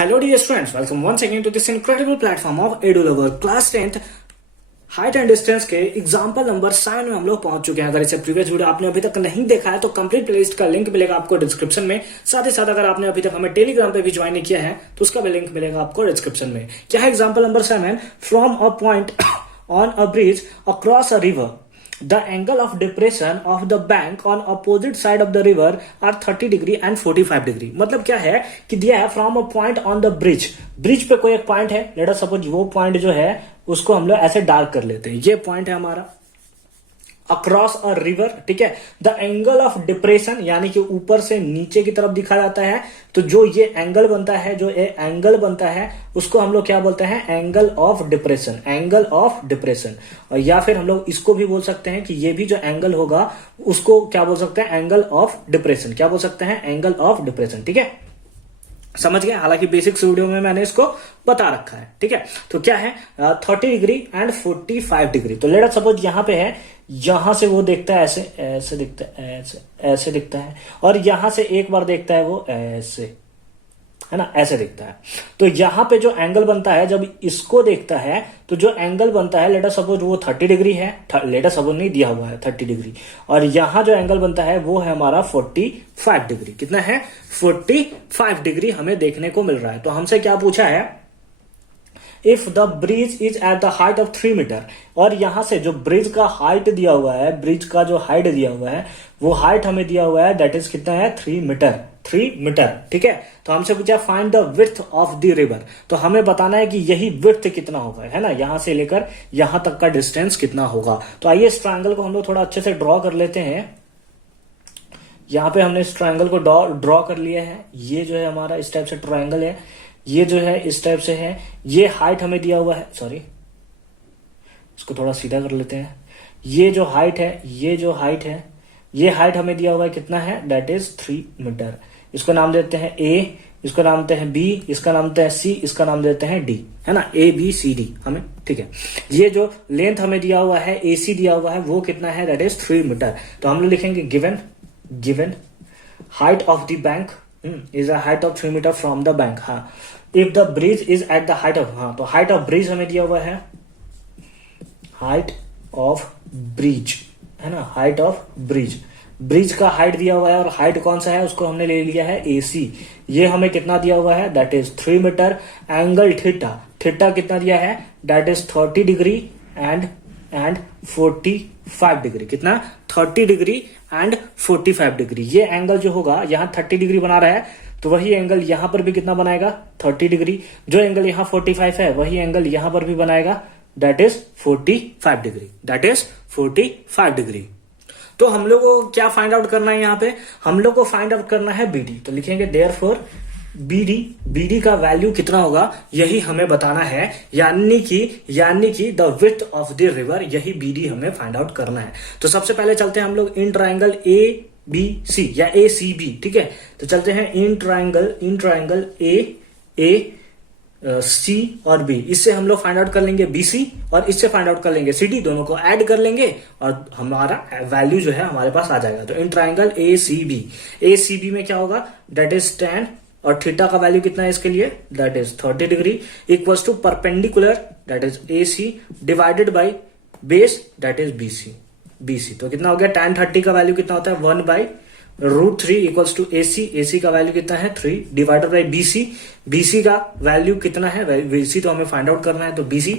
Hello dear students, welcome once again to this incredible platform of EduLover class 10th height and distance के example number 7 में हम लोग पहुंच चुके हैं। अगर इसे प्रीवियस वीडियो आपने अभी तक नहीं देखा है तो कंप्लीट प्लेलिस्ट का लिंक मिलेगा आपको डिस्क्रिप्शन में। साथ ही साथ अगर आपने अभी तक हमें टेलीग्राम पे भी ज्वाइन नहीं किया है तो उसका भी लिंक मिलेगा आपको डिस्क्रिप्शन में। क्या है example number 7? From a point on a bridge across a river the angle of depression of the bank on opposite side of the river are 30 degree and 45 degree। मतलब क्या है कि दिया है from a point on the bridge, bridge पे कोई एक point है, लेट अस सपोज वो पॉइंट जो है उसको हम लोग ऐसे डार्क कर लेते हैं। ये पॉइंट है हमारा अक्रॉस अ रिवर, ठीक है। द एंगल ऑफ डिप्रेशन यानी कि ऊपर से नीचे की तरफ दिखा जाता है, तो जो ये एंगल बनता है, जो ये एंगल बनता है उसको हम लोग क्या बोलते हैं? Angle of depression, angle of depression. और या फिर हम लोग इसको भी बोल सकते हैं कि ये भी जो एंगल होगा उसको क्या बोल सकते हैं? Angle of depression. क्या बोल सकते हैं? एंगल ऑफ डिप्रेशन, ठीक है। समझ गए? हालांकि बेसिक्स वीडियो में मैंने इसको बता रखा है, ठीक है। तो क्या है 30 डिग्री एंड 45 डिग्री। तो लेट अस सपोज यहां पे है, यहां से वो देखता है ऐसे, ऐसे दिखता है, ऐसे दिखता है, और यहां से एक बार देखता है वो ऐसे, है ना, ऐसे दिखता है। तो यहां पे जो एंगल बनता है जब इसको देखता है तो जो एंगल बनता है लेट अस सपोज वो 30 डिग्री है, लेट अस सपोज नहीं दिया हुआ है 30 डिग्री, और यहां जो एंगल बनता है वो है हमारा 45 डिग्री। कितना है? 45 डिग्री हमें देखने को मिल रहा है। तो हमसे क्या पूछा है? If the bridge is at the height of 3 metre, और यहां से जो ब्रिज का हाइट दिया हुआ है, ब्रिज का जो हाइट दिया हुआ है वो हाइट हमें दिया हुआ है, दैट इज कितना है? 3 मीटर, 3 मीटर, ठीक है। तो हमसे पूछा find the width of the river, तो हमें बताना है कि यही विड्थ कितना होगा, है ना, यहां से लेकर यहां तक का डिस्टेंस कितना होगा। तो आइए इस ट्रायंगल को हम लोग थोड़ा अच्छे से ड्रॉ कर लेते हैं। यहां पे हमने इस ट्रायंगल को ड्रॉ कर लिया है। ये जो है हमारा इस टाइप से ट्रायंगल है, ये जो है इस टाइप से है, ये हाइट हमें दिया हुआ है, सॉरी इसको थोड़ा सीधा कर लेते हैं। ये जो हाइट है, ये जो हाइट है, ये हाइट हमें दिया हुआ है, कितना है? That is 3 metre. इसको नाम देते हैं ए, इसको नाम देते हैं बी, इसका नाम देते हैं सी, इसका नाम देते हैं डी, है ना, ए बी सी डी हमें, ठीक है। ये जो लेंथ हमें दिया हुआ है, ए सी दिया हुआ है, वो कितना है? That is 3 metre. तो हम लोग लिखेंगे given height of the bank is a height of 3 metre from the bank. हाँ, if the bridge is at the height of, हाँ तो हाइट ऑफ ब्रिज हमें दिया हुआ है, हाइट ऑफ ब्रिज, है ना, हाइट ऑफ ब्रिज, ब्रिज का हाइट दिया हुआ है, और हाइट कौन सा है उसको हमने ले लिया है AC। ये हमें कितना दिया हुआ है? That is 3 metre. Angle theta, theta कितना दिया है? That is 30 degree and 45 degree. कितना? 30 डिग्री एंड 45 डिग्री। ये एंगल जो होगा, यहाँ 30 डिग्री बना रहा है तो वही एंगल यहां पर भी कितना बनाएगा? 30 डिग्री। जो एंगल यहाँ 45 है वही एंगल यहां पर भी बनाएगा, that is 45 degree, that is 45 degree. तो हम लोग को क्या फाइंड आउट करना है? यहाँ पे हम लोग को फाइंड आउट करना है BD। तो लिखेंगे देयरफॉर BD का वैल्यू कितना होगा यही हमें बताना है, यानी कि the width of the river, यही BD हमें फाइंड आउट करना है। तो सबसे पहले चलते हैं हम लोग इन ट्राइंगल ABC या ACB, ठीक है। तो चलते हैं इन ट्राइंगल C और B, इससे हम लोग फाइंड आउट कर लेंगे BC और इससे फाइंड आउट कर लेंगे CD, दोनों को ऐड कर लेंगे और हमारा वैल्यू जो है हमारे पास आ जाएगा। तो इन ट्राइंगल ACB में क्या होगा? दैट इज tan, और थीटा का वैल्यू कितना है इसके लिए? That is 30 degree, equals to perpendicular, that is AC divided by base, that is BC। तो कितना हो गया? tan 30 का वैल्यू कितना होता है? 1/√3 इक्वल्स टू AC का वैल्यू कितना है? 3 डिवाइडेड बाई BC का वैल्यू कितना है? BC तो हमें फाइंड आउट करना है, तो BC,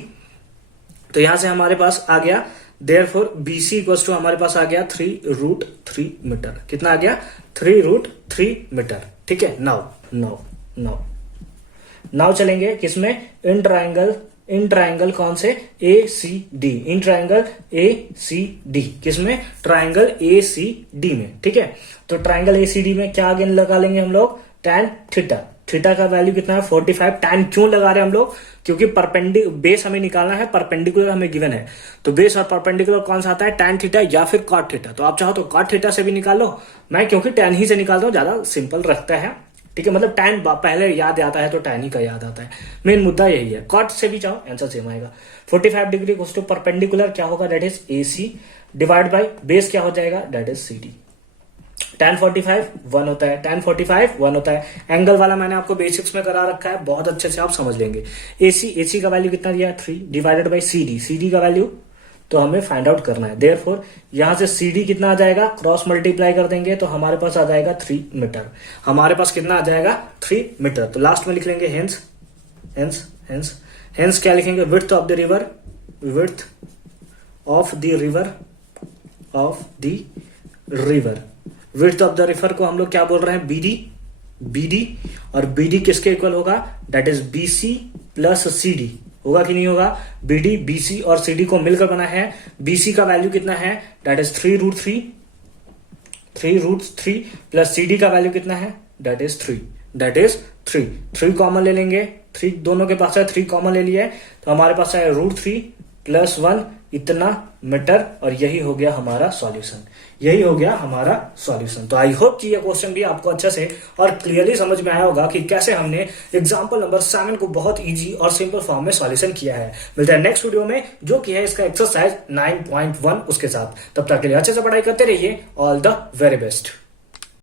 तो यहां से हमारे पास आ गया देयरफॉर BC इक्वल्स टू हमारे पास आ गया 3√3 मीटर। कितना आ गया? 3√3 मीटर, ठीक है। नाउ चलेंगे किसमें? इन ट्राइंगल कौन से? ACD, इन ट्राइंगल ACD, किसमें? ट्राइंगल ACD में, ठीक है। तो ट्राइंगल ACD में क्या अगेन लगा लेंगे हम लोग? tan थीटा का वैल्यू कितना है? 45। tan क्यों लगा रहे हैं हम लोग? क्योंकि बेस हमें निकालना है, परपेंडिकुलर हमें गिवन है, तो बेस और परपेंडिकुलर कौन सा आता है? tan थीटा या फिर cot थीटा। तो आप चाहो तो cot थीटा से भी निकाल लो, मैं क्योंकि tan ही से निकालता हूं, ज्यादा सिंपल रखता है, ठीक है। मतलब tan पहले याद आता है तो tan ही का याद आता है, मेन मुद्दा यही है। cot से भी चाहो आंसर सेम आएगा। 45 डिग्री गोस टू परपेंडिकुलर क्या होगा? That is AC divide by base क्या हो जाएगा? That is CD। tan 45 1 होता है, tan 45 1 होता है। एंगल वाला मैंने आपको बेसिक्स में करा रखा है, बहुत अच्छे से आप समझ लेंगे। एसी का वैल्यू कितना दिया है 3 डिवाइडेड बाई CD का वैल्यू तो हमें फाइंड आउट करना है। देयरफॉर यहां से CD कितना आ जाएगा, क्रॉस मल्टीप्लाई कर देंगे तो हमारे पास आ जाएगा 3 मीटर। हमारे पास कितना आ जाएगा 3 मीटर। तो लास्ट में लिख लेंगे हेंस क्या लिखेंगे, width of the river, width of the river width of the river को हम लोग क्या बोल रहे हैं, BD। और BD किसके इक्वल होगा, that is BC plus CD। होगा कि नहीं होगा, BD BC और CD को मिलकर बना है। BC का वैल्यू कितना है, दैट इज 3√3 प्लस CD का वैल्यू कितना है, दैट इज 3 कॉमन ले लेंगे, 3 दोनों के पास है, 3 कॉमन ले लिया है तो हमारे पास है √3 प्लस 1 इतना मीटर। और यही हो गया हमारा सॉल्यूशन। तो आई होप कि ये क्वेश्चन भी आपको अच्छे से और क्लियरली समझ में आया होगा कि कैसे हमने एग्जांपल नंबर 7 को बहुत इजी और सिंपल फॉर्म में सॉल्यूशन किया है। मिलते हैं नेक्स्ट वीडियो में जो कि है इसका एक्सरसाइज 9.1 उसके साथ। तब तक के लिए अच्छे से पढ़ाई करते रहिए। All the very best.